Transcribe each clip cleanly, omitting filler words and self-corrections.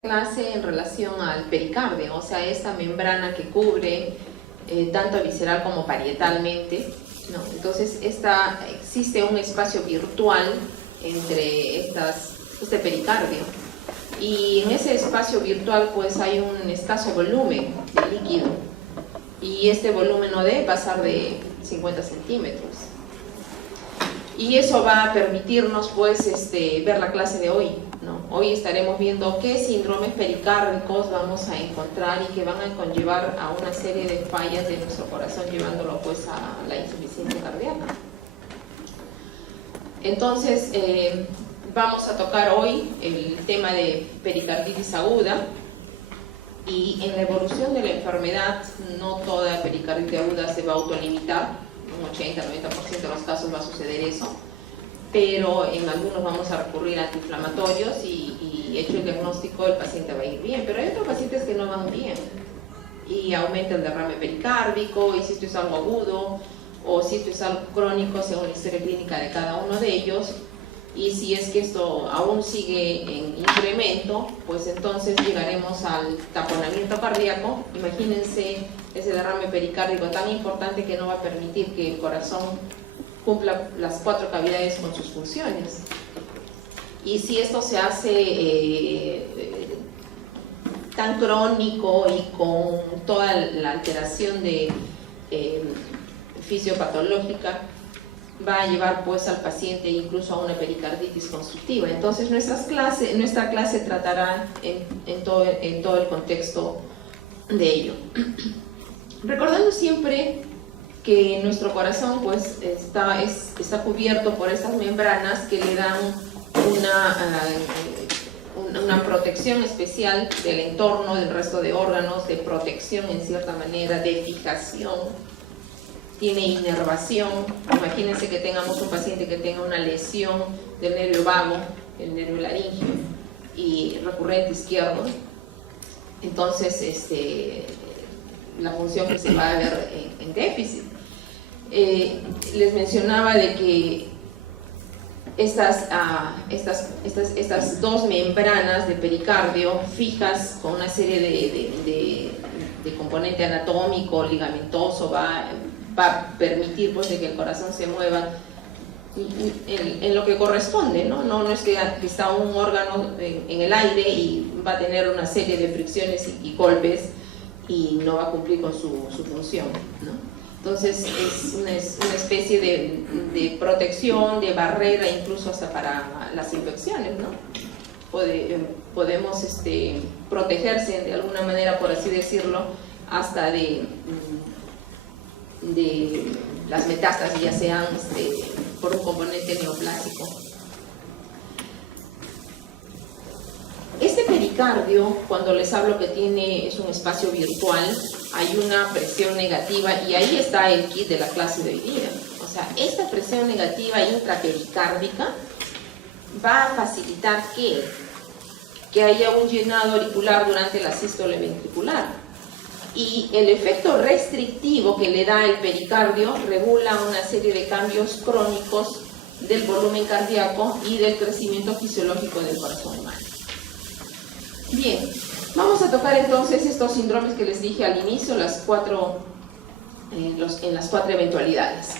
Clase en relación al pericardio, o sea, esta membrana que cubre tanto visceral como parietalmente, ¿no? Entonces existe un espacio virtual entre este pericardio, y en ese espacio virtual pues hay un escaso volumen de líquido, y este volumen no debe pasar de 50 centímetros. Y eso va a permitirnos pues ver la clase de hoy, ¿no? Hoy estaremos viendo qué síndromes pericárdicos vamos a encontrar y que van a conllevar a una serie de fallas de nuestro corazón, llevándolo pues a la insuficiencia cardíaca. Entonces vamos a tocar hoy el tema de pericarditis aguda, y en la evolución de la enfermedad no toda pericarditis aguda se va a autolimitar. Un 80-90% de los casos va a suceder eso, pero en algunos vamos a recurrir a antiinflamatorios y hecho el diagnóstico el paciente va a ir bien, pero hay otros pacientes que no van bien y aumenta el derrame pericárdico, y si esto es algo agudo o si esto es algo crónico según la historia clínica de cada uno de ellos. Y si es que esto aún sigue en incremento, pues entonces llegaremos al taponamiento cardíaco. Imagínense ese derrame pericárdico tan importante que no va a permitir que el corazón cumpla las 4 cavidades con sus funciones. Y si esto se hace tan crónico y con toda la alteración de fisiopatológica, va a llevar pues al paciente incluso a una pericarditis constructiva. Entonces nuestra clase tratará en todo el contexto de ello. Recordando siempre que nuestro corazón pues está cubierto por estas membranas que le dan una protección especial del entorno, del resto de órganos, de protección en cierta manera, de fijación. Tiene inervación. Imagínense que tengamos un paciente que tenga una lesión del nervio vago, el nervio laríngeo y recurrente izquierdo. Entonces la función que se va a ver en déficit. Les mencionaba de que estas dos membranas de pericardio fijas con una serie de componente anatómico, ligamentoso, va a permitir pues de que el corazón se mueva en lo que corresponde, ¿no? No es que está un órgano en el aire y va a tener una serie de fricciones y golpes y no va a cumplir con su función, ¿no? Entonces es una especie de protección, de barrera, incluso hasta para las infecciones, ¿no? Podemos protegerse de alguna manera, por así decirlo, hasta de las metástasis, ya sean por un componente neoplásico. Este pericardio, cuando les hablo que es un espacio virtual, hay una presión negativa, y ahí está el kit de la clase de hoy día. O sea, esta presión negativa intrapericárdica va a facilitar que haya un llenado auricular durante la sístole ventricular. Y el efecto restrictivo que le da el pericardio regula una serie de cambios crónicos del volumen cardíaco y del crecimiento fisiológico del corazón humano. Bien, vamos a tocar entonces estos síndromes que les dije al inicio, en las 4 eventualidades.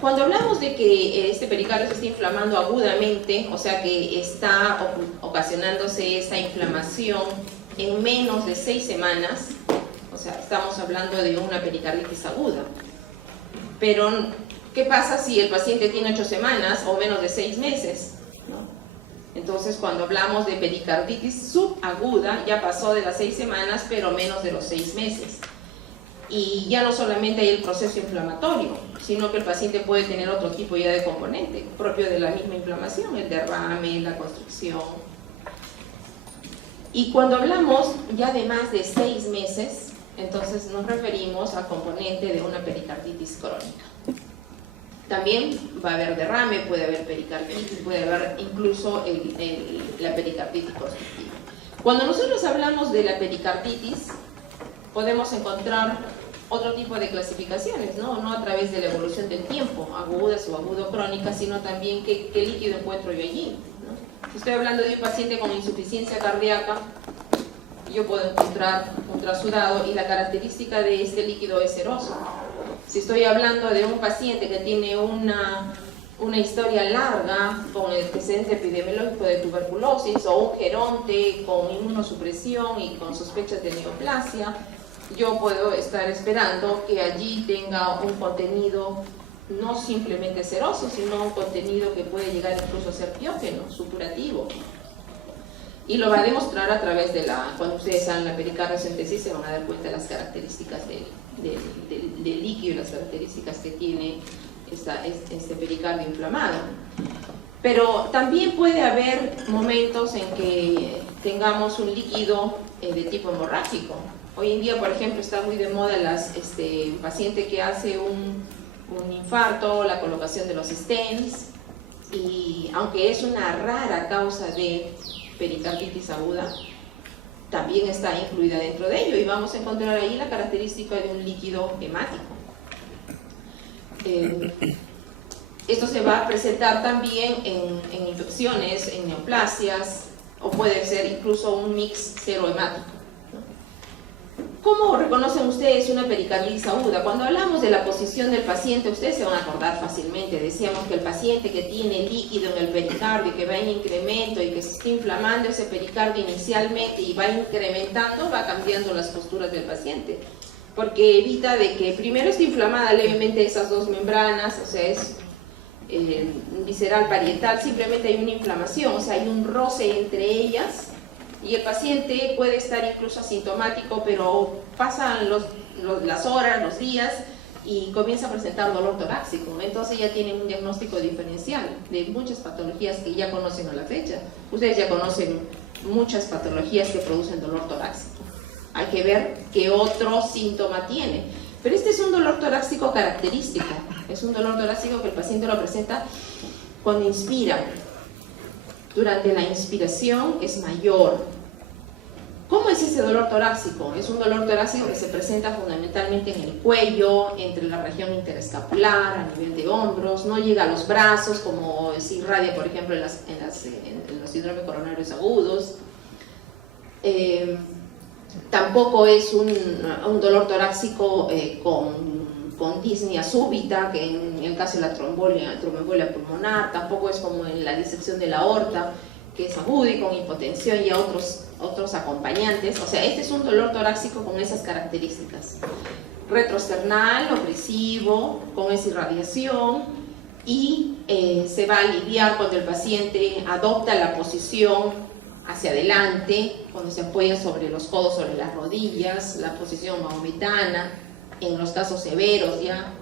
Cuando hablamos de que este pericardio se está inflamando agudamente, o sea que está ocasionándose esa inflamación en menos de 6 semanas, o sea, estamos hablando de una pericarditis aguda. Pero, ¿qué pasa si el paciente tiene 8 semanas o menos de 6 meses? ¿No? Entonces, cuando hablamos de pericarditis subaguda, ya pasó de las 6 semanas, pero menos de los 6 meses. Y ya no solamente hay el proceso inflamatorio, sino que el paciente puede tener otro tipo ya de componente, propio de la misma inflamación, el derrame, la constricción. Y cuando hablamos ya de más de 6 meses, entonces nos referimos al componente de una pericarditis crónica. También va a haber derrame, puede haber pericarditis, puede haber incluso la pericarditis constructiva. Cuando nosotros hablamos de la pericarditis, podemos encontrar otro tipo de clasificaciones, no a través de la evolución del tiempo, aguda, subaguda, crónica, sino también qué líquido encuentro yo allí, ¿no? Si estoy hablando de un paciente con insuficiencia cardíaca, yo puedo encontrar ultrasudado y la característica de este líquido es seroso. Si estoy hablando de un paciente que tiene una historia larga con el antecedente epidemiológico de tuberculosis o un geronte con inmunosupresión y con sospechas de neoplasia, yo puedo estar esperando que allí tenga un contenido no simplemente seroso, sino un contenido que puede llegar incluso a ser piógeno, supurativo. Y lo va a demostrar a través de cuando ustedes hagan la pericardiocentesis se van a dar cuenta de las características del líquido y las características que tiene este pericardio inflamado. Pero también puede haber momentos en que tengamos un líquido de tipo hemorrágico. Hoy en día, por ejemplo, está muy de moda un paciente que hace un infarto, la colocación de los stents, y aunque es una rara causa de pericarditis aguda, también está incluida dentro de ello, y vamos a encontrar ahí la característica de un líquido hemático. Esto se va a presentar también en infecciones, en neoplasias, o puede ser incluso un mix serohemático. ¿Cómo reconocen ustedes una pericarditis aguda? Cuando hablamos de la posición del paciente, ustedes se van a acordar fácilmente. Decíamos que el paciente que tiene líquido en el pericardio, que va en incremento y que se está inflamando ese pericardio inicialmente y va incrementando, va cambiando las posturas del paciente. Porque evita de que primero esté inflamada levemente esas dos membranas, o sea, es visceral parietal, simplemente hay una inflamación, o sea, hay un roce entre ellas. Y el paciente puede estar incluso asintomático, pero pasan las horas, los días y comienza a presentar dolor torácico. Entonces ya tienen un diagnóstico diferencial de muchas patologías que ya conocen a la fecha. Ustedes ya conocen muchas patologías que producen dolor torácico. Hay que ver qué otro síntoma tiene. Pero este es un dolor torácico característico. Es un dolor torácico que el paciente lo presenta cuando inspira. Durante la inspiración es mayor. ¿Cómo es ese dolor torácico? Es un dolor torácico que se presenta fundamentalmente en el cuello, entre la región interescapular, a nivel de hombros, no llega a los brazos, como se irradia, por ejemplo, en los síndromes coronarios agudos. Tampoco es un dolor torácico con disnea súbita, que en el caso de la tromboembolia pulmonar, tampoco es como en la disección de la aorta, que es agudo y con hipotensión y otros acompañantes. O sea, este es un dolor torácico con esas características. Retroesternal, opresivo, con esa irradiación, y se va a aliviar cuando el paciente adopta la posición hacia adelante, cuando se apoya sobre los codos, sobre las rodillas, la posición mahometana, en los casos severos ya.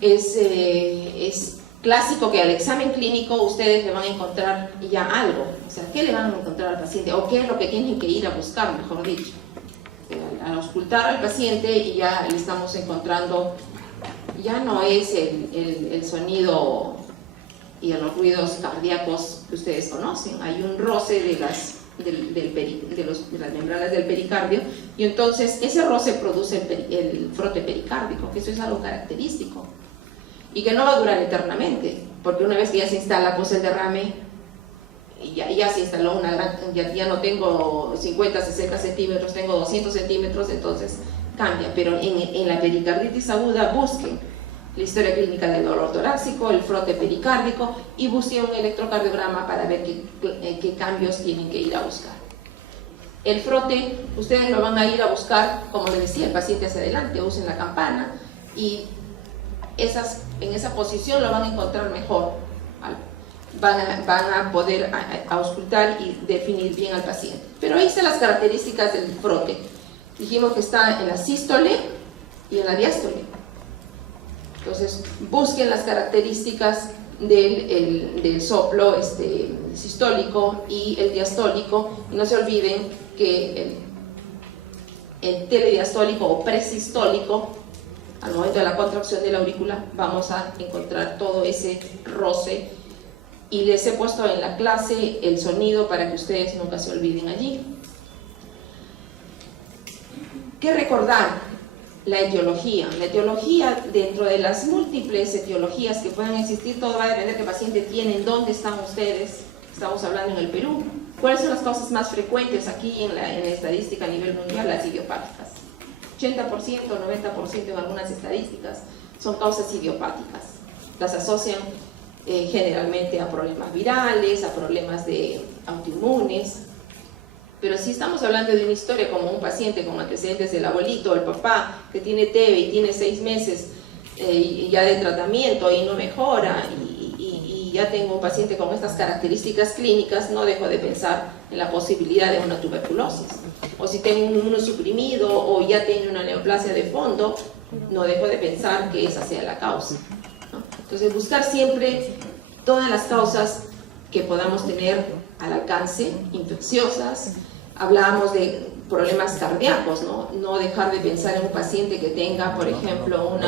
Es clásico que al examen clínico ustedes le van a encontrar ya algo. O sea, ¿qué le van a encontrar al paciente? O qué es lo que tienen que ir a buscar, mejor dicho. Al auscultar al paciente ya le estamos encontrando, ya no es el sonido y los ruidos cardíacos que ustedes conocen. Hay un roce de las membranas del pericardio, y entonces ese roce produce el frote pericárdico, que eso es algo característico y que no va a durar eternamente, porque una vez que ya se instala pues el derrame, ya se instaló ya no tengo 50, 60 centímetros, tengo 200 centímetros, entonces cambia. Pero en la pericarditis aguda busquen la historia clínica del dolor torácico, el frote pericárdico, y busquen un electrocardiograma para ver qué cambios tienen que ir a buscar. El frote, ustedes lo van a ir a buscar, como les decía, el paciente hacia adelante, usen la campana, y en esa posición lo van a encontrar mejor. Van a poder auscultar y definir bien al paciente. Pero ahí están las características del frote. Dijimos que está en la sístole y en la diástole. Entonces, busquen las características del soplo sistólico y el diastólico, y no se olviden que el telediastólico o presistólico, al momento de la contracción de la aurícula, vamos a encontrar todo ese roce, y les he puesto en la clase el sonido para que ustedes nunca se olviden allí. ¿Qué recordar? La etiología. La etiología, dentro de las múltiples etiologías que puedan existir, todo va a depender de qué paciente tienen, dónde están ustedes, estamos hablando en el Perú. ¿Cuáles son las causas más frecuentes aquí en la estadística a nivel mundial? Las idiopáticas. 80%, 90% en algunas estadísticas son causas idiopáticas. Las asocian generalmente a problemas virales, a problemas autoinmunes. Pero si estamos hablando de una historia como un paciente con antecedentes del abuelito o el papá que tiene TB y tiene 6 meses ya de tratamiento y no mejora, y ya tengo un paciente con estas características clínicas, no dejo de pensar en la posibilidad de una tuberculosis. O si tengo un inmunosuprimido o ya tiene una neoplasia de fondo, no dejo de pensar que esa sea la causa, ¿no? Entonces, buscar siempre todas las causas que podamos tener al alcance, infecciosas. Hablábamos de problemas cardíacos, ¿no? No dejar de pensar en un paciente que tenga, por ejemplo, un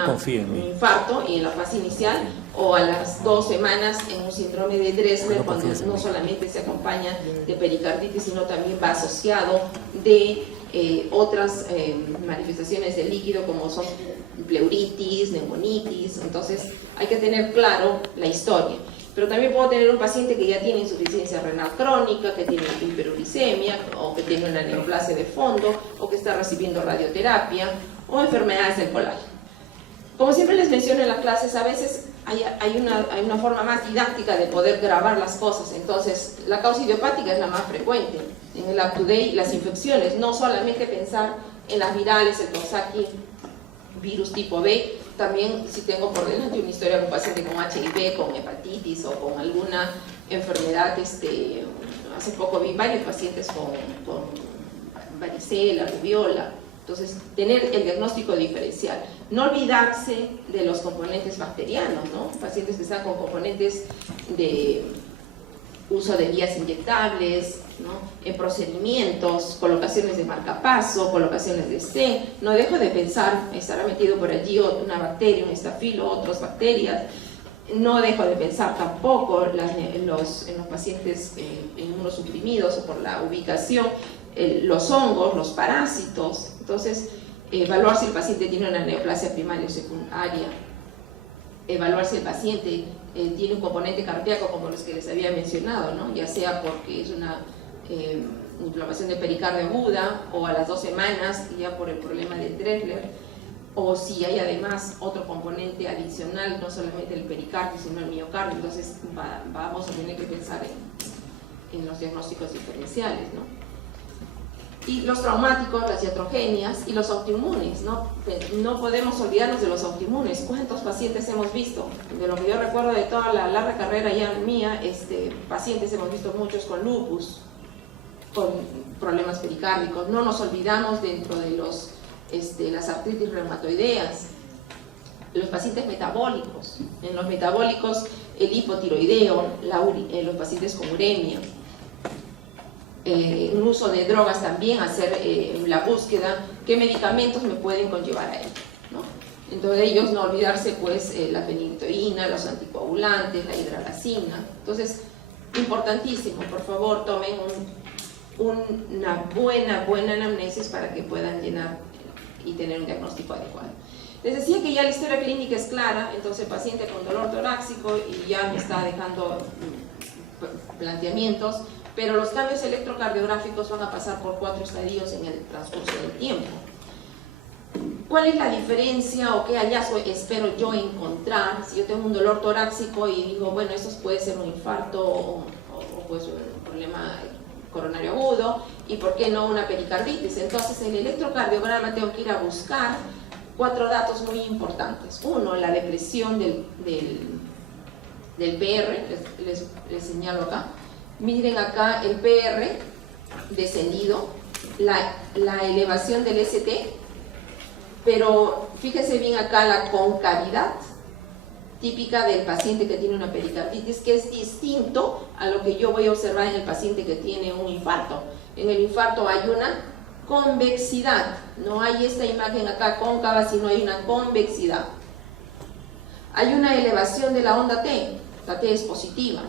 infarto y en la fase inicial, o a las 2 semanas en un síndrome de Dressler, cuando no solamente se acompaña de pericarditis, sino también va asociado de otras manifestaciones del líquido, como son pleuritis, neumonitis. Entonces hay que tener claro la historia. Pero también puedo tener un paciente que ya tiene insuficiencia renal crónica, que tiene hiperuricemia, o que tiene una neoplasia de fondo, o que está recibiendo radioterapia, o enfermedades del colágeno. Como siempre les menciono en las clases, a veces hay una forma más didáctica de poder grabar las cosas. Entonces, la causa idiopática es la más frecuente. En el up-to-date, las infecciones, no solamente pensar en las virales, el Coxsackie, virus tipo B. También, si tengo por delante una historia de un paciente con HIV, con hepatitis o con alguna enfermedad, hace poco vi varios pacientes con varicela, rubiola. Entonces, tener el diagnóstico diferencial. No olvidarse de los componentes bacterianos, ¿no? Pacientes que están con componentes de uso de vías inyectables, ¿no? En procedimientos, colocaciones de marcapaso, colocaciones de stent. No dejo de pensar, estará metido por allí una bacteria, un estafilo, otras bacterias. No dejo de pensar tampoco en los pacientes inmunosuprimidos o por la ubicación, los hongos, los parásitos. Entonces, evaluar si el paciente tiene una neoplasia primaria o secundaria, evaluar si el paciente tiene un componente cardíaco como los que les había mencionado, ¿no? Ya sea porque es una inflamación de pericardio aguda, o a las 2 semanas ya por el problema del Dressler, o si hay además otro componente adicional, no solamente el pericardio sino el miocardio. Entonces vamos a tener que pensar en los diagnósticos diferenciales, ¿no? Y los traumáticos, las iatrogenias y los autoinmunes, ¿no? No podemos olvidarnos de los autoinmunes. ¿Cuántos pacientes hemos visto? De lo que yo recuerdo de toda la larga carrera ya mía, pacientes hemos visto muchos con lupus, con problemas pericárdicos. No nos olvidamos dentro de las artritis reumatoideas, los pacientes metabólicos. En los metabólicos, el hipotiroideo, los pacientes con uremia. Un uso de drogas también, hacer la búsqueda, qué medicamentos me pueden conllevar a ello, ¿no? Entonces ellos, no olvidarse pues la feniletoína, los anticoagulantes, la hidralazina. Entonces, importantísimo, por favor tomen una buena anamnesis para que puedan llenar y tener un diagnóstico adecuado. Les decía que ya la historia clínica es clara. Entonces, paciente con dolor torácico y ya me está dejando planteamientos, pero los cambios electrocardiográficos van a pasar por 4 estadios en el transcurso del tiempo. ¿Cuál es la diferencia o qué hallazgo espero yo encontrar si yo tengo un dolor torácico y digo, bueno, esto puede ser un infarto o pues un problema coronario agudo, y por qué no una pericarditis? Entonces, en el electrocardiograma tengo que ir a buscar 4 datos muy importantes. Uno, la depresión del PR, les señalo acá. Miren acá el PR descendido, la elevación del ST, pero fíjense bien acá la concavidad típica del paciente que tiene una pericarditis, que es distinto a lo que yo voy a observar en el paciente que tiene un infarto. En el infarto hay una convexidad, no hay esta imagen acá cóncava, sino hay una convexidad. Hay una elevación de la onda T, la T es positiva.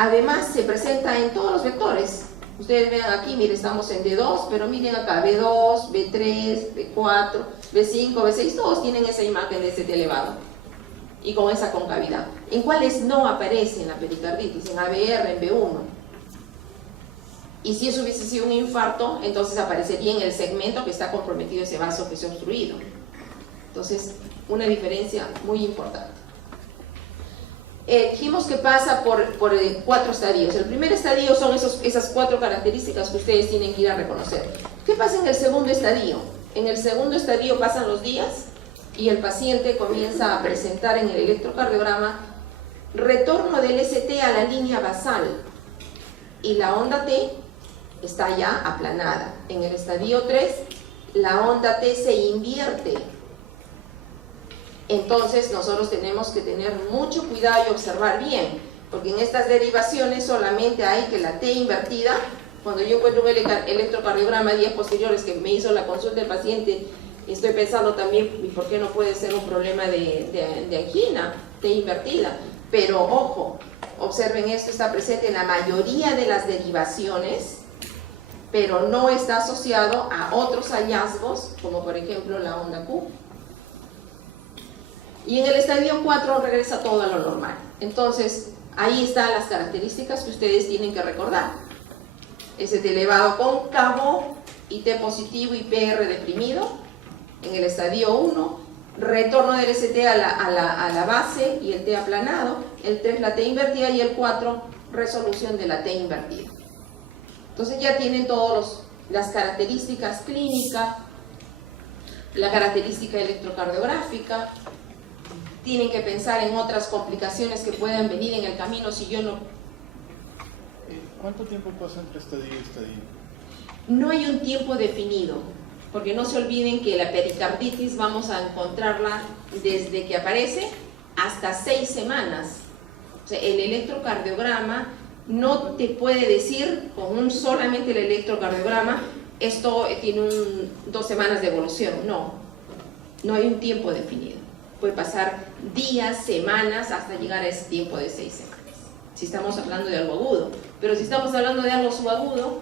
Además, se presenta en todos los vectores. Ustedes vean aquí, miren, estamos en D2, pero miren acá, B2, B3, B4, B5, B6, todos tienen esa imagen de ST elevado. y con esa concavidad. ¿En cuáles no aparece en la pericarditis? En ABR, en B1. Y si eso hubiese sido un infarto, entonces aparecería en el segmento que está comprometido ese vaso que se ha obstruido. Entonces, una diferencia muy importante. Dijimos que pasa por 4 estadios. El primer estadio son esas 4 características que ustedes tienen que ir a reconocer. ¿Qué pasa en el segundo estadio? En el segundo estadio pasan los días y el paciente comienza a presentar en el electrocardiograma retorno del ST a la línea basal y la onda T está ya aplanada. En el estadio 3 la onda T se invierte. Entonces nosotros tenemos que tener mucho cuidado y observar bien, porque en estas derivaciones solamente hay que la T invertida. Cuando yo encuentro un electrocardiograma días posteriores que me hizo la consulta del paciente, estoy pensando también, ¿y por qué no puede ser un problema de angina, T invertida? Pero ojo, observen esto, está presente en la mayoría de las derivaciones, pero no está asociado a otros hallazgos, como por ejemplo la onda Q. Y en el estadio 4 regresa todo a lo normal. Entonces, ahí están las características que ustedes tienen que recordar. ST elevado cóncavo, IT positivo y PR deprimido. En el estadio 1, retorno del ST a la base y el T aplanado. El 3, la T invertida, y el 4, resolución de la T invertida. Entonces ya tienen todas las características clínicas, la característica electrocardiográfica. Tienen que pensar en otras complicaciones que puedan venir en el camino si yo no... ¿Cuánto tiempo pasa entre estadio y estadio? No hay un tiempo definido, porque no se olviden que la pericarditis vamos a encontrarla desde que aparece hasta 6 semanas. O sea, el electrocardiograma no te puede decir con solamente el electrocardiograma esto tiene 2 semanas de evolución. No hay un tiempo definido. Puede pasar días, semanas, hasta llegar a ese tiempo de 6 semanas, si estamos hablando de algo agudo. Pero si estamos hablando de algo subagudo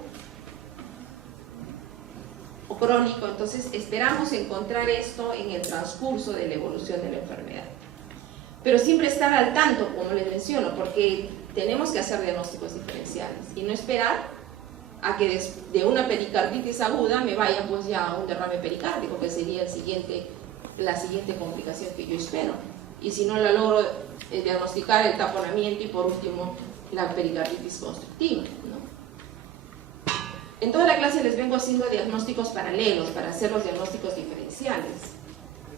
o crónico, entonces esperamos encontrar esto en el transcurso de la evolución de la enfermedad. Pero siempre estar al tanto, como les menciono, porque tenemos que hacer diagnósticos diferenciales y no esperar a que de una pericarditis aguda me vaya pues ya a un derrame pericárdico, que sería la siguiente complicación que yo espero. Y si no la logro diagnosticar, el taponamiento y por último la pericarditis constructiva, ¿no? En toda la clase les vengo haciendo diagnósticos paralelos para hacer los diagnósticos diferenciales.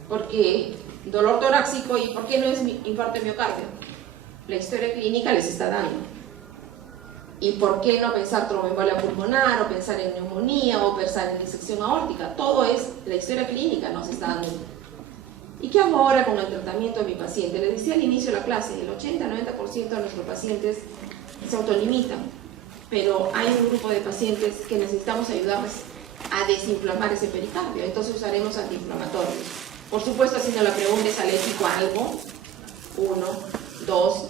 Porque dolor torácico, ¿y por qué no es infarto de miocardio? La historia clínica les está dando. ¿Y por qué no pensar tromboembolia pulmonar, o pensar en neumonía, o pensar en disección aórtica? Todo es, la historia clínica nos está dando. ¿Y qué hago ahora con el tratamiento de mi paciente? Les decía al inicio de la clase, el 80-90% de nuestros pacientes se autolimitan, pero hay un grupo de pacientes que necesitamos ayudarles a desinflamar ese pericardio, entonces usaremos antiinflamatorios. Por supuesto, haciendo la pregunta, ¿es alérgico a algo? 1, 2,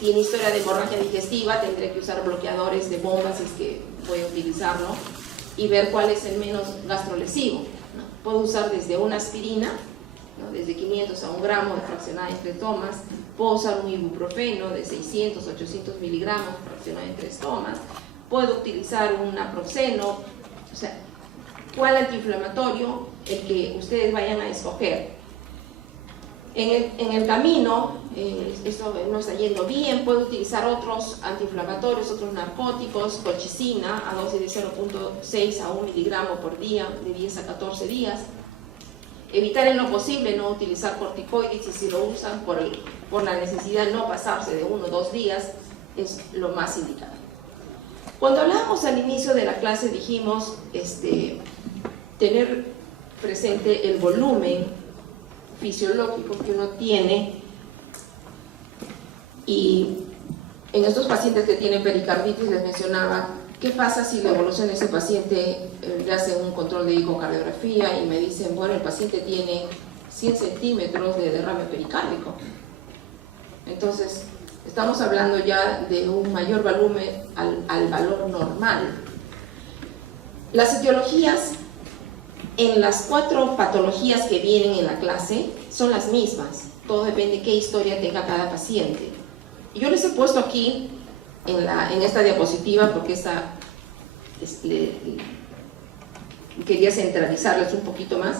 tiene historia de hemorragia digestiva, tendré que usar bloqueadores de bombas si es que voy a utilizarlo, y ver cuál es el menos gastrolesivo, ¿no? Puedo usar desde una aspirina, ¿no? Desde 500 a 1 gramo de fraccionada en 3 tomas, puedo usar un ibuprofeno de 600, 800 miligramos fraccionado en 3 tomas, puedo utilizar un naproxeno, o sea, ¿cuál antiinflamatorio el que ustedes vayan a escoger? En el camino, esto no está yendo bien, puedo utilizar otros antiinflamatorios, otros narcóticos, colchicina a dosis de 0.6 a 1 miligramo por día, de 10 a 14 días. Evitar en lo posible no utilizar corticoides, y si lo usan por la necesidad de no pasarse de 1 o 2 días, es lo más indicado. Cuando hablábamos al inicio de la clase dijimos tener presente el volumen fisiológico que uno tiene, y en estos pacientes que tienen pericarditis les mencionaba qué pasa si la evolución de ese paciente le hacen un control de ecocardiografía y me dicen, bueno, el paciente tiene 100 centímetros de derrame pericárdico. Entonces estamos hablando ya de un mayor volumen al valor normal. Las etiologías en las 4 patologías que vienen en la clase son las mismas. todo depende de qué historia tenga cada paciente. Y yo les he puesto aquí en esta diapositiva porque quería centralizarles un poquito más.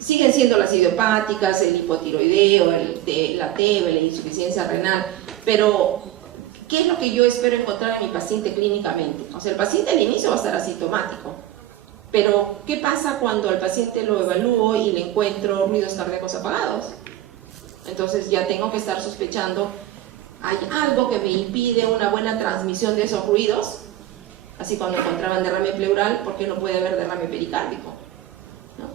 Siguen siendo las idiopáticas, el hipotiroideo, la TB, la insuficiencia renal, pero ¿qué es lo que yo espero encontrar en mi paciente clínicamente? O sea, el paciente al inicio va a estar asintomático, pero ¿qué pasa cuando al paciente lo evalúo y le encuentro ruidos cardíacos apagados? Entonces ya tengo que estar sospechando, hay algo que me impide una buena transmisión de esos ruidos. Así cuando encontraban derrame pleural, ¿por qué no puede haber derrame pericárdico? ¿No?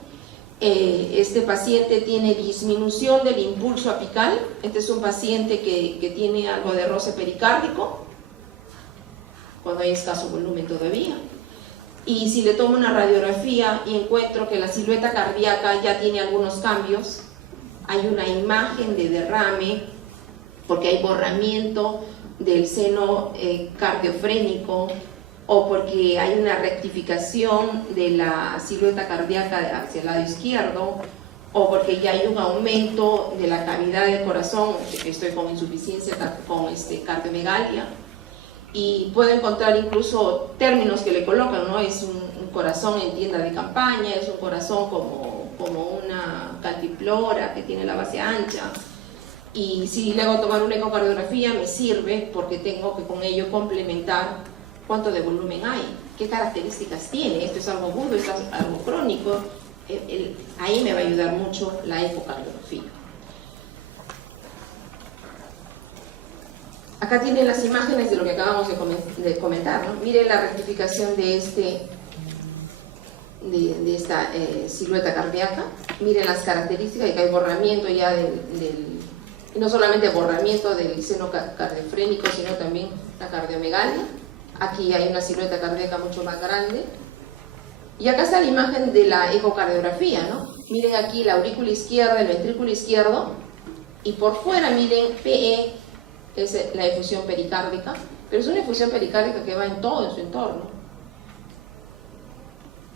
Este paciente tiene disminución del impulso apical. Este es un paciente que tiene algo de roce pericárdico, cuando hay escaso volumen todavía. Y si le tomo una radiografía y encuentro que la silueta cardíaca ya tiene algunos cambios, hay una imagen de derrame, porque hay borramiento del seno cardiofrénico, o porque hay una rectificación de la silueta cardíaca hacia el lado izquierdo, o porque ya hay un aumento de la cavidad del corazón, estoy con insuficiencia, con cardiomegalia, y puedo encontrar incluso términos que le colocan, ¿no? Es un corazón en tienda de campaña, es un corazón como una cantimplora que tiene la base ancha, y si le hago tomar una ecocardiografía me sirve porque tengo que con ello complementar cuánto de volumen hay, qué características tiene, esto es algo agudo, esto es algo crónico. Ahí me va a ayudar mucho la ecocardiografía. Acá tienen las imágenes de lo que acabamos de comentar, ¿no? Miren la rectificación de esta silueta cardíaca, miren las características, que hay borramiento ya y no solamente borramiento del seno cardiofrénico, sino también la cardiomegalia. Aquí hay una silueta cardíaca mucho más grande. Y acá está la imagen de la ecocardiografía, ¿no? Miren aquí la aurícula izquierda, el ventrículo izquierdo, y por fuera miren PE, que es la efusión pericárdica, pero es una efusión pericárdica que va en todo su entorno.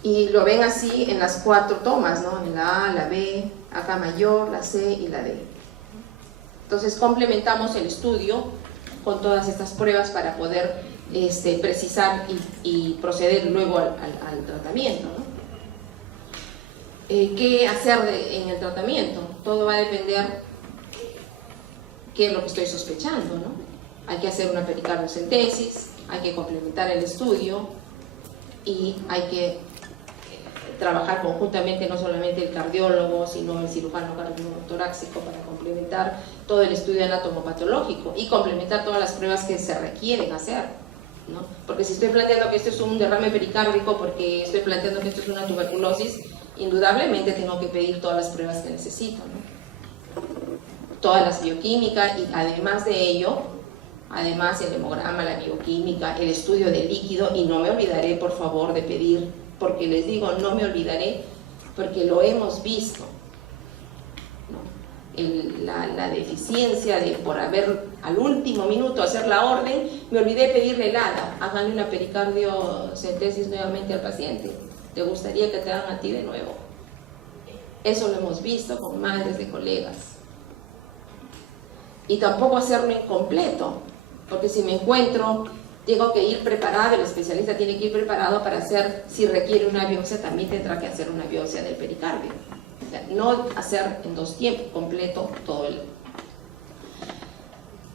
Y lo ven así en las 4 tomas, ¿no? En la A, la B, acá mayor, la C y la D. Entonces complementamos el estudio con todas estas pruebas para poder precisar y proceder luego al tratamiento, ¿no? ¿Qué hacer en el tratamiento? Todo va a depender qué es lo que estoy sospechando, ¿no? Hay que hacer una pericardiocentesis, hay que complementar el estudio y hay que trabajar conjuntamente no solamente el cardiólogo, sino el cirujano cardiotorácico para complementar todo el estudio anatomopatológico y complementar todas las pruebas que se requieren hacer, ¿no? Porque si estoy planteando que esto es un derrame pericárdico, porque estoy planteando que esto es una tuberculosis, indudablemente tengo que pedir todas las pruebas que necesito, ¿no? Todas las bioquímicas, y además de ello, además el hemograma, la bioquímica, el estudio del líquido, y no me olvidaré, por favor, de pedir, porque les digo, no me olvidaré, porque lo hemos visto, ¿no? La deficiencia de por haber al último minuto hacer la orden, me olvidé pedirle el ADA, háganle una pericardiocentesis nuevamente al paciente, ¿te gustaría que te hagan a ti de nuevo? Eso lo hemos visto con madres de colegas. Y tampoco hacerlo incompleto, porque si me encuentro, tengo que ir preparado, el especialista tiene que ir preparado para hacer, si requiere una biopsia, también tendrá que hacer una biopsia del pericardio. O sea, no hacer en 2 tiempos, completo todo el...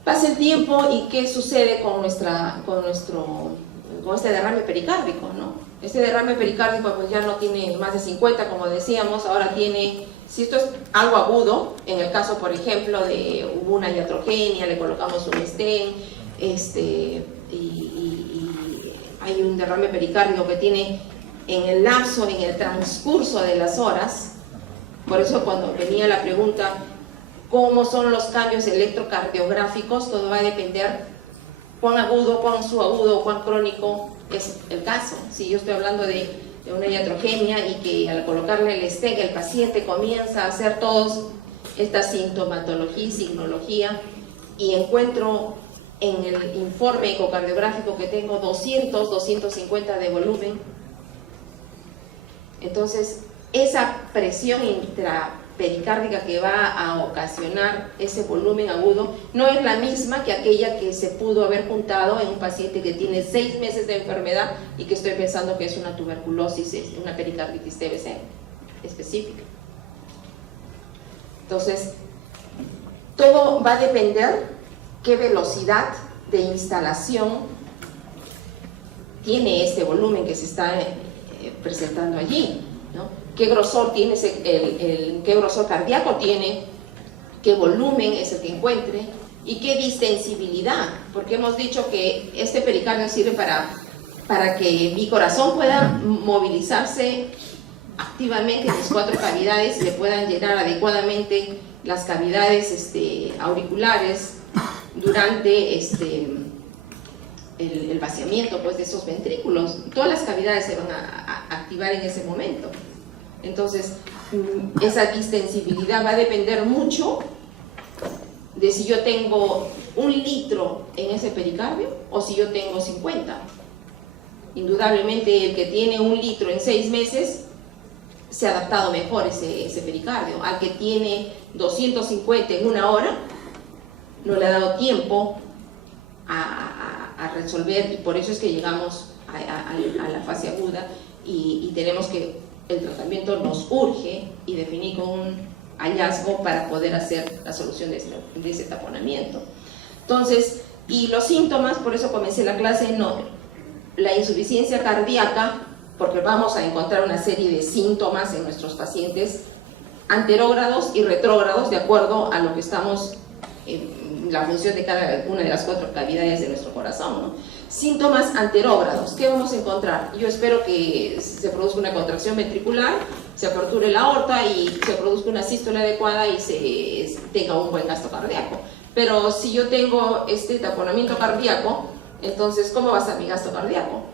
Pasa el tiempo y ¿qué sucede con este derrame pericárdico, ¿no? Este derrame pericárdico pues ya no tiene más de 50, como decíamos, ahora tiene, si esto es algo agudo, en el caso, por ejemplo, de hubo una iatrogenia, le colocamos un stent, y hay un derrame pericárdico que tiene en el lapso, en el transcurso de las horas. Por eso cuando venía la pregunta, ¿cómo son los cambios electrocardiográficos? Todo va a depender cuán agudo, cuán subagudo, cuán crónico es el caso. Si yo estoy hablando de una iatrogenia y que al colocarle el stent el paciente comienza a hacer toda esta sintomatología y signología, y encuentro en el informe ecocardiográfico que tengo 200, 250 de volumen, entonces esa presión pericárdica que va a ocasionar ese volumen agudo no es la misma que aquella que se pudo haber juntado en un paciente que tiene 6 meses de enfermedad y que estoy pensando que es una tuberculosis, una pericarditis TBC específica. Entonces, todo va a depender qué velocidad de instalación tiene este volumen que se está presentando allí, ¿no? ¿Qué grosor tiene qué grosor cardíaco tiene? ¿Qué volumen es el que encuentre? ¿Y qué distensibilidad? Porque hemos dicho que este pericardio sirve para que mi corazón pueda movilizarse activamente en mis 4 cavidades y le puedan llenar adecuadamente las cavidades auriculares durante el vaciamiento pues, de esos ventrículos. Todas las cavidades se van a activar en ese momento. Entonces, esa distensibilidad va a depender mucho de si yo tengo 1 litro en ese pericardio o si yo tengo 50. Indudablemente el que tiene 1 litro en 6 meses se ha adaptado mejor ese pericardio. Al que tiene 250 en 1 hora no le ha dado tiempo a resolver, y por eso es que llegamos a la fase aguda y tenemos que, el tratamiento nos urge y definir con un hallazgo para poder hacer la solución de ese taponamiento. Entonces, y los síntomas, por eso comencé la clase, no, la insuficiencia cardíaca, porque vamos a encontrar una serie de síntomas en nuestros pacientes anterógrados y retrógrados de acuerdo a lo que estamos la función de cada una de las 4 cavidades de nuestro corazón, ¿no? Síntomas anterógrados, ¿qué vamos a encontrar? Yo espero que se produzca una contracción ventricular, se aperture la aorta y se produzca una sístole adecuada y se tenga un buen gasto cardíaco. Pero si yo tengo este taponamiento cardíaco, entonces, ¿cómo va a ser mi gasto cardíaco?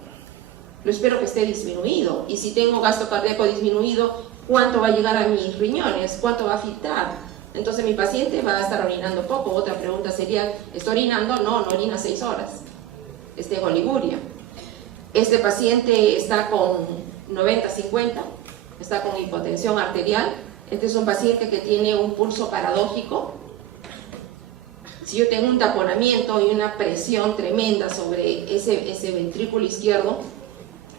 Lo espero que esté disminuido. Y si tengo gasto cardíaco disminuido, ¿cuánto va a llegar a mis riñones? ¿Cuánto va a filtrar? Entonces mi paciente va a estar orinando poco. Otra pregunta sería, ¿está orinando? No, no orina 6 horas. Tengo oliguria. Este paciente está con 90-50, está con hipotensión arterial. Este es un paciente que tiene un pulso paradójico. Si yo tengo un taponamiento y una presión tremenda sobre ese ventrículo izquierdo,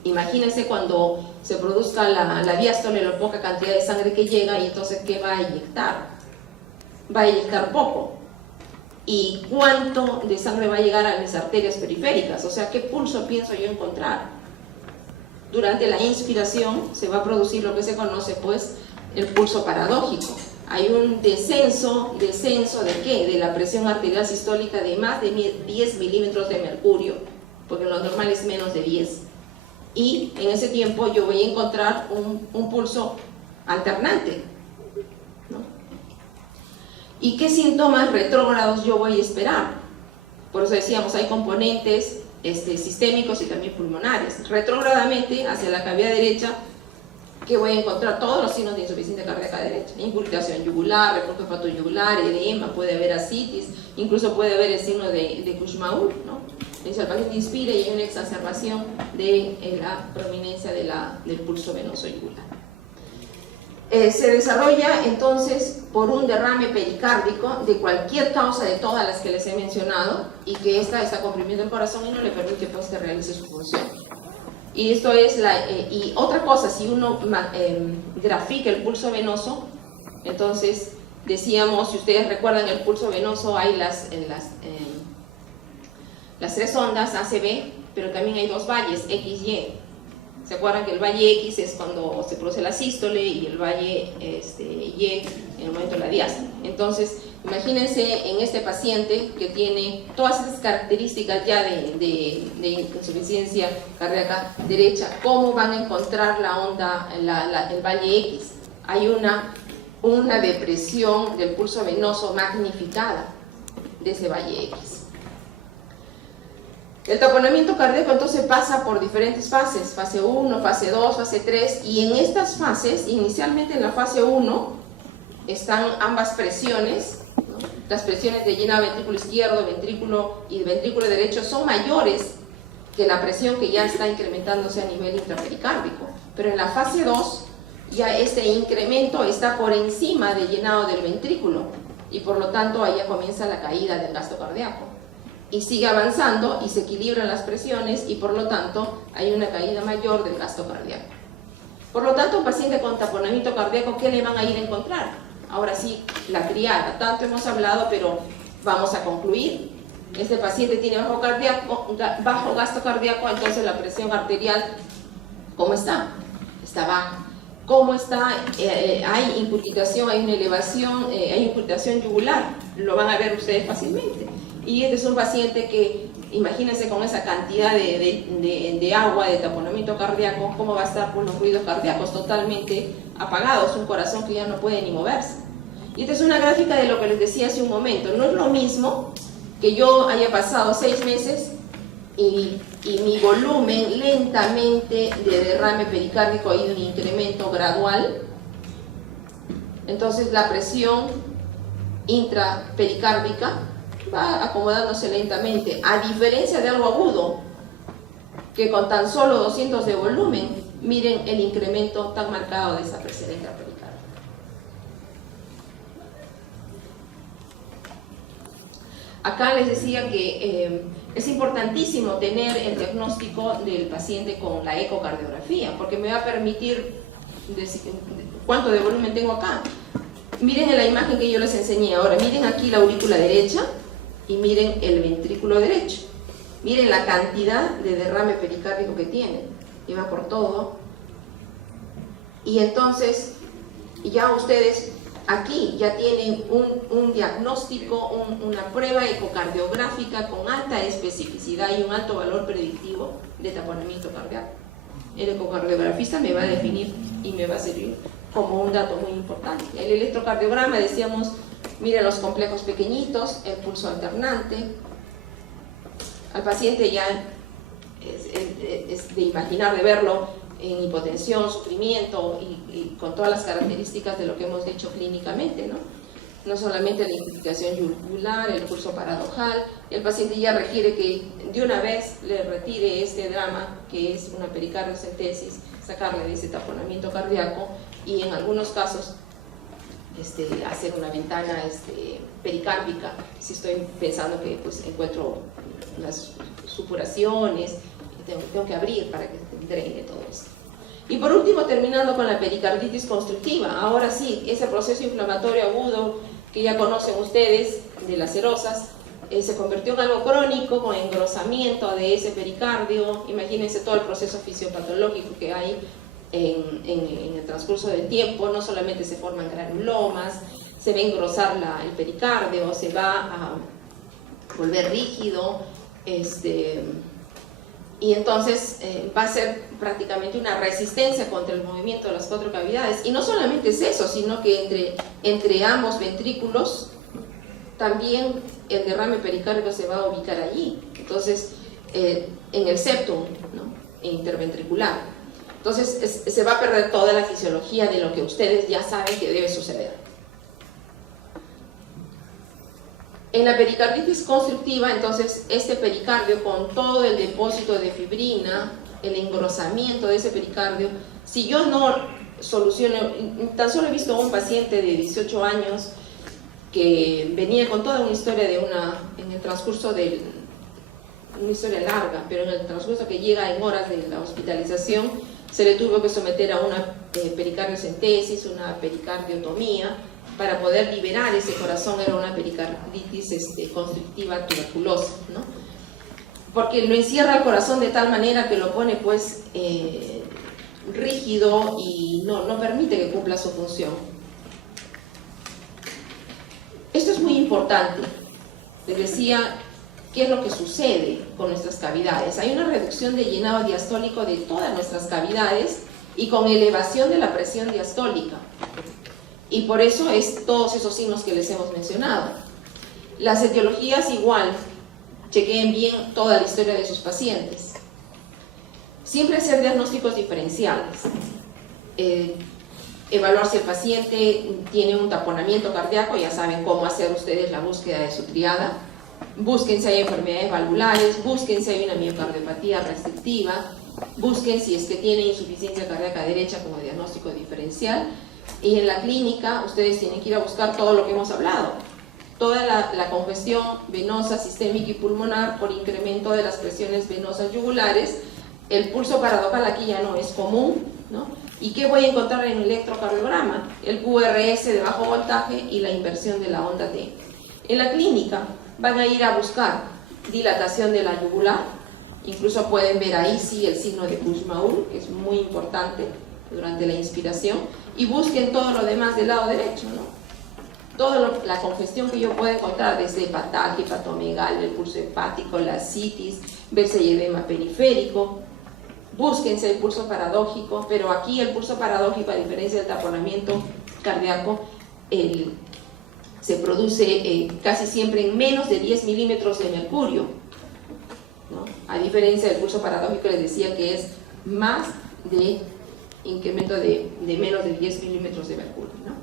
imagínense cuando se produzca la diástole, la poca cantidad de sangre que llega, y entonces ¿qué va a inyectar? Va a inyectar poco. ¿Y cuánto de sangre va a llegar a mis arterias periféricas? O sea, ¿qué pulso pienso yo encontrar? Durante la inspiración se va a producir lo que se conoce, pues, el pulso paradójico. Hay un descenso ¿de qué? De la presión arterial sistólica de más de 10 milímetros de mercurio, porque lo normal es menos de 10. Y en ese tiempo yo voy a encontrar un pulso alternante, ¿no? ¿Y qué síntomas retrógrados yo voy a esperar? Por eso decíamos, hay componentes sistémicos y también pulmonares. Retrógradamente, hacia la cavidad derecha, que voy a encontrar todos los signos de insuficiencia cardíaca derecha: incurtación yugular, reflujo hepatoyugular, edema, puede haber ascitis, incluso puede haber el signo de Kussmaul, ¿no? Entonces el paciente inspira y hay una exacerbación de la prominencia del pulso venoso yugular. Se desarrolla entonces por un derrame pericárdico de cualquier causa de todas las que les he mencionado, y que está comprimiendo el corazón y no le permite pues que realice su función. Y esto es y otra cosa, si uno grafica el pulso venoso, entonces decíamos, si ustedes recuerdan, el pulso venoso hay las 3 ondas ACB, pero también hay 2 valles, X, Y. ¿Se acuerdan que el valle X es cuando se produce la sístole y el valle Y en el momento de la diástole? Entonces, imagínense en este paciente que tiene todas esas características ya de insuficiencia cardíaca derecha, ¿cómo van a encontrar la onda, el valle X? Hay una depresión del pulso venoso magnificada de ese valle X. El taponamiento cardíaco entonces pasa por diferentes fases: fase 1, fase 2, fase 3, y en estas fases, inicialmente en la fase 1, están ambas presiones, ¿no? Las presiones de llenado ventrículo izquierdo, ventrículo y ventrículo derecho son mayores que la presión que ya está incrementándose a nivel intrapericárdico, pero en la fase 2 ya este incremento está por encima del llenado del ventrículo y por lo tanto ahí ya comienza la caída del gasto cardíaco. Y sigue avanzando y se equilibran las presiones y por lo tanto hay una caída mayor del gasto cardíaco. Por lo tanto, un paciente con taponamiento cardíaco, ¿qué le van a ir a encontrar? Ahora sí, la triada. Tanto hemos hablado, pero vamos a concluir. Este paciente tiene bajo gasto cardíaco, entonces la presión arterial, ¿cómo está? Está baja. ¿Cómo está? Hay incurgitación, hay una elevación, hay incurgitación yugular. Lo van a ver ustedes fácilmente. Y este es un paciente que, imagínense con esa cantidad de agua, de taponamiento cardíaco, cómo va a estar con los ruidos cardíacos totalmente apagados, un corazón que ya no puede ni moverse. Y esta es una gráfica de lo que les decía hace un momento. No es lo mismo que yo haya pasado 6 meses y mi volumen lentamente de derrame pericárdico ha ido un incremento gradual. Entonces la presión intrapericárdica va acomodándose lentamente, a diferencia de algo agudo, que con tan solo 200 de volumen, miren el incremento tan marcado de esa presión intrapericárdica. Acá les decía que es importantísimo tener el diagnóstico del paciente con la ecocardiografía, porque me va a permitir decir cuánto de volumen tengo acá. Miren en la imagen que yo les enseñé ahora, miren aquí la aurícula derecha y miren el ventrículo derecho. Miren la cantidad de derrame pericárdico que tiene, lleva por todo. Y entonces ya ustedes aquí ya tienen un diagnóstico, una prueba ecocardiográfica con alta especificidad y un alto valor predictivo de taponamiento cardíaco. El ecocardiografista me va a definir y me va a servir como un dato muy importante. El electrocardiograma, decíamos, miren los complejos pequeñitos, el pulso alternante. Al paciente ya es de imaginar, de verlo en hipotensión, sufrimiento y con todas las características de lo que hemos dicho clínicamente, ¿no? No solamente la incurgitación yugular, el pulso paradojal. El paciente ya requiere que de una vez le retire este drama que es una pericardiocentesis, sacarle de ese taponamiento cardíaco y en algunos casos hacer una ventana pericárdica si estoy pensando que pues encuentro unas supuraciones, tengo que abrir para que drene todo esto. Y por último, terminando con la pericarditis constructiva. Ahora sí, ese proceso inflamatorio agudo que ya conocen ustedes de las serosas se convirtió en algo crónico con engrosamiento de ese pericardio. Imagínense todo el proceso fisiopatológico que hay en el transcurso del tiempo. No solamente se forman granulomas, se va a engrosar el pericardio, se va a volver rígido, y entonces va a ser prácticamente una resistencia contra el movimiento de las 4 cavidades. Y no solamente es eso, sino que entre ambos ventrículos también el derrame pericárdico se va a ubicar allí. Entonces, en el septum, ¿no? Interventricular. Entonces, se va a perder toda la fisiología de lo que ustedes ya saben que debe suceder. En la pericarditis constructiva, entonces, este pericardio con todo el depósito de fibrina, el engrosamiento de ese pericardio, si yo no soluciono, tan solo he visto a un paciente de 18 años que venía con toda una historia en el transcurso de una historia larga, pero en el transcurso que llega en horas de la hospitalización, se le tuvo que someter a una pericardiocentesis, una pericardiotomía, para poder liberar ese corazón. Era una pericarditis constrictiva tuberculosa, ¿no? Porque lo encierra el corazón de tal manera que lo pone pues rígido y no permite que cumpla su función. Esto es muy importante. Les decía, ¿qué es lo que sucede con nuestras cavidades? Hay una reducción de llenado diastólico de todas nuestras cavidades y con elevación de la presión diastólica. Y por eso es todos esos signos que les hemos mencionado. Las etiologías igual, chequeen bien toda la historia de sus pacientes. Siempre hacer diagnósticos diferenciales. Evaluar si el paciente tiene un taponamiento cardíaco, ya saben cómo hacer ustedes la búsqueda de su triada. Busquen si hay enfermedades valvulares, busquen si hay una miocardiopatía restrictiva, Busquen si es que tiene insuficiencia cardíaca derecha como diagnóstico diferencial. Y en la clínica ustedes tienen que ir a buscar todo lo que hemos hablado. Toda la congestión venosa, sistémica y pulmonar por incremento de las presiones venosas yugulares. El pulso paradojal aquí ya no es común, ¿no? ¿Y qué voy a encontrar en el electrocardiograma? El QRS de bajo voltaje y la inversión de la onda T. En la clínica van a ir a buscar dilatación de la yugular, incluso pueden ver ahí sí el signo de Kussmaul, que es muy importante durante la inspiración, y busquen todo lo demás del lado derecho, ¿no? Toda la congestión que yo puedo encontrar, desde hepataje, hepatomegalia, el pulso hepático, la citis, verse y edema periférico. Búsquense el pulso paradójico, pero aquí el pulso paradójico, a diferencia del taponamiento cardíaco, se produce casi siempre en menos de 10 milímetros de mercurio, ¿no? A diferencia del pulso paradójico, les decía que es más de incremento de menos de 10 milímetros de mercurio, ¿no?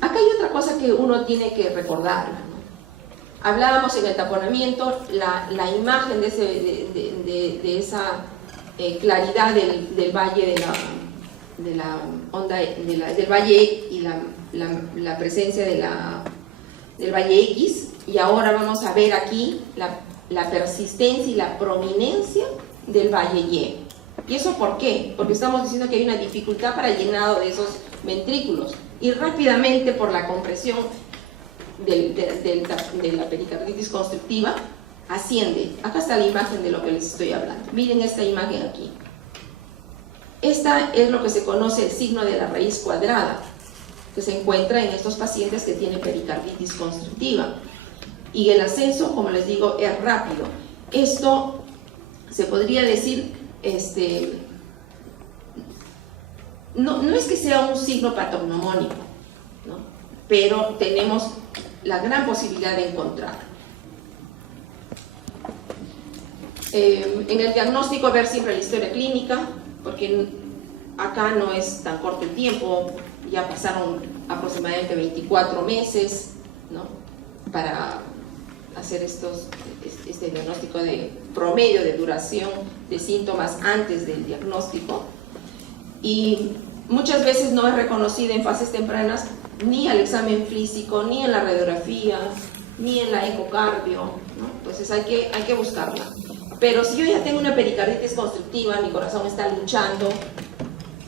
Acá hay otra cosa que uno tiene que recordar, ¿no? Hablábamos en el taponamiento, la imagen de esa claridad del valle de la onda del valle y la presencia del valle X, y ahora vamos a ver aquí la persistencia y la prominencia del valle Y. ¿Y eso por qué? Porque estamos diciendo que hay una dificultad para el llenado de esos ventrículos, y rápidamente por la compresión de la pericarditis constrictiva asciende. Acá está la imagen de lo que les estoy hablando. Miren esta imagen aquí. Esta es lo que se conoce el signo de la raíz cuadrada, que se encuentra en estos pacientes que tienen pericarditis constrictiva. Y el ascenso, como les digo, es rápido. Esto se podría decir, no es que sea un signo patognomónico, ¿no? Pero tenemos la gran posibilidad de encontrarlo. En el diagnóstico, ver siempre la historia clínica, porque acá no es tan corto el tiempo, ya pasaron aproximadamente 24 meses, ¿no? Para hacer este diagnóstico de promedio de duración de síntomas antes del diagnóstico, y muchas veces no es reconocida en fases tempranas ni al examen físico, ni en la radiografía, ni en la ecocardio, ¿no? Entonces hay que buscarla. Pero si yo ya tengo una pericarditis constrictiva, mi corazón está luchando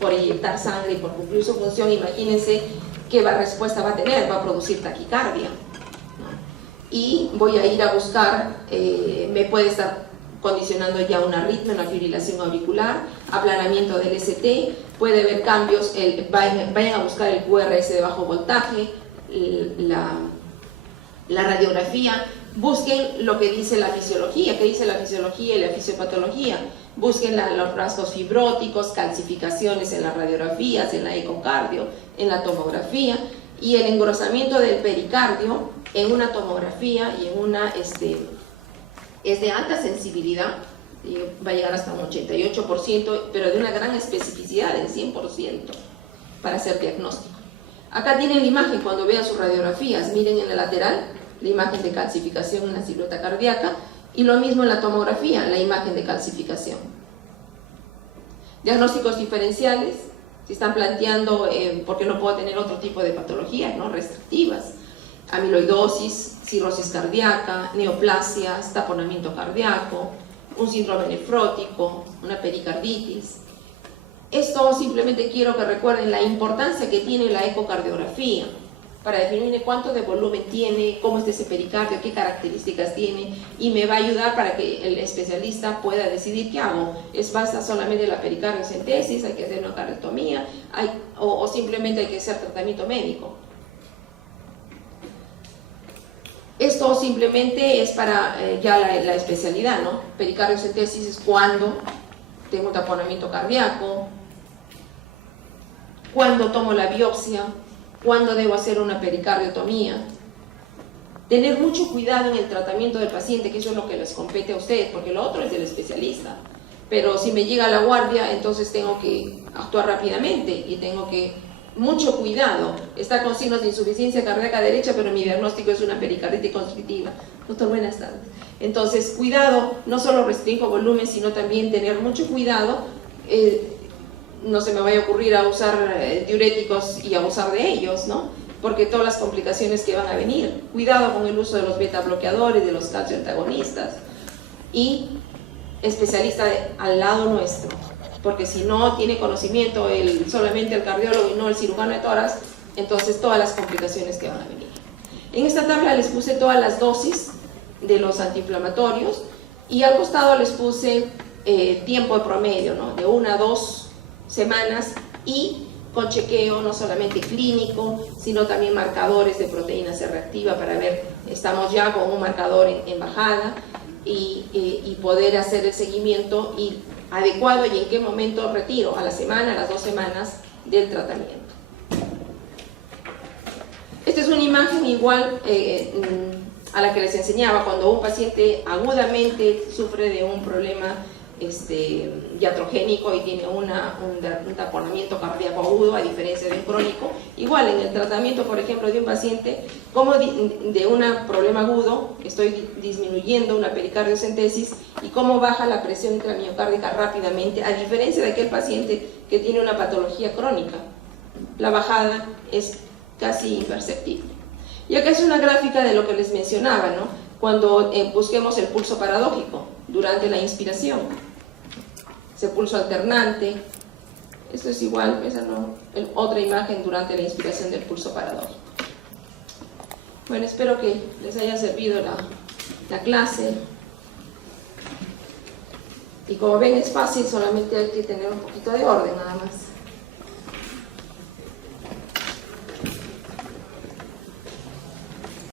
por inyectar sangre y por cumplir su función, imagínense qué respuesta va a tener, va a producir taquicardia, ¿no? Y voy a ir a buscar, me puede estar condicionando ya una arritmia, una fibrilación auricular, aplanamiento del ST, puede haber cambios, vayan a buscar el QRS de bajo voltaje, la radiografía. Busquen lo que dice la fisiología, qué dice la fisiología y la fisiopatología. Busquen los rasgos fibróticos, calcificaciones en las radiografías, en la ecocardio, en la tomografía, y el engrosamiento del pericardio en una tomografía y en una es de alta sensibilidad, y va a llegar hasta un 88%, pero de una gran especificidad, en 100%, para hacer diagnóstico. Acá tienen la imagen cuando vean sus radiografías, miren en el lateral la imagen de calcificación en la silueta cardíaca, y lo mismo en la tomografía, la imagen de calcificación. Diagnósticos diferenciales, si están planteando por qué no puedo tener otro tipo de patologías, ¿no? Restrictivas, amiloidosis, cirrosis cardíaca, neoplasias, taponamiento cardíaco, un síndrome nefrótico, una pericarditis. Esto simplemente quiero que recuerden la importancia que tiene la ecocardiografía para definir cuánto de volumen tiene, cómo es ese pericardio, qué características tiene, y me va a ayudar para que el especialista pueda decidir qué hago. ¿Es basta solamente la pericardiocentesis, hay que hacer una cardiotomía, o simplemente hay que hacer tratamiento médico? Esto simplemente es para ya la especialidad, ¿no? Pericardiocentesis es cuando tengo un taponamiento cardíaco, cuando tomo la biopsia, cuándo debo hacer una pericardiotomía. Tener mucho cuidado en el tratamiento del paciente, que eso es lo que les compete a ustedes, porque lo otro es del especialista. Pero si me llega la guardia, entonces tengo que actuar rápidamente y tengo que mucho cuidado, está con signos de insuficiencia cardíaca derecha, pero mi diagnóstico es una pericarditis constrictiva. Doctor, buenas tardes. Entonces, cuidado, no solo restringo volumen, sino también tener mucho cuidado, no se me vaya a ocurrir a usar diuréticos y abusar de ellos, ¿no? Porque todas las complicaciones que van a venir. Cuidado con el uso de los beta bloqueadores, de los calcio antagonistas, y especialista al lado nuestro, porque si no tiene conocimiento solamente el cardiólogo y no el cirujano de tórax, entonces todas las complicaciones que van a venir. En esta tabla les puse todas las dosis de los antiinflamatorios y al costado les puse tiempo de promedio, ¿no? De 1 a 2 semanas y con chequeo no solamente clínico, sino también marcadores de proteína C reactiva para ver, estamos ya con un marcador en bajada y poder hacer el seguimiento adecuado y en qué momento retiro, a la semana, a las 2 semanas del tratamiento. Esta es una imagen igual a la que les enseñaba cuando un paciente agudamente sufre de un problema iatrogénico y tiene un taponamiento cardíaco agudo, a diferencia de un crónico. Igual en el tratamiento, por ejemplo, de un paciente como de un problema agudo, estoy disminuyendo una pericardiocentesis y cómo baja la presión intramiocárdica rápidamente, a diferencia de aquel paciente que tiene una patología crónica. La bajada es casi imperceptible. Y acá es una gráfica de lo que les mencionaba, ¿no? Cuando busquemos el pulso paradójico durante la inspiración. Ese pulso alternante, esto es igual, esa no, otra imagen durante la inspiración del pulso paradójico. Bueno, espero que les haya servido la clase. Y como ven es fácil, solamente hay que tener un poquito de orden nada más.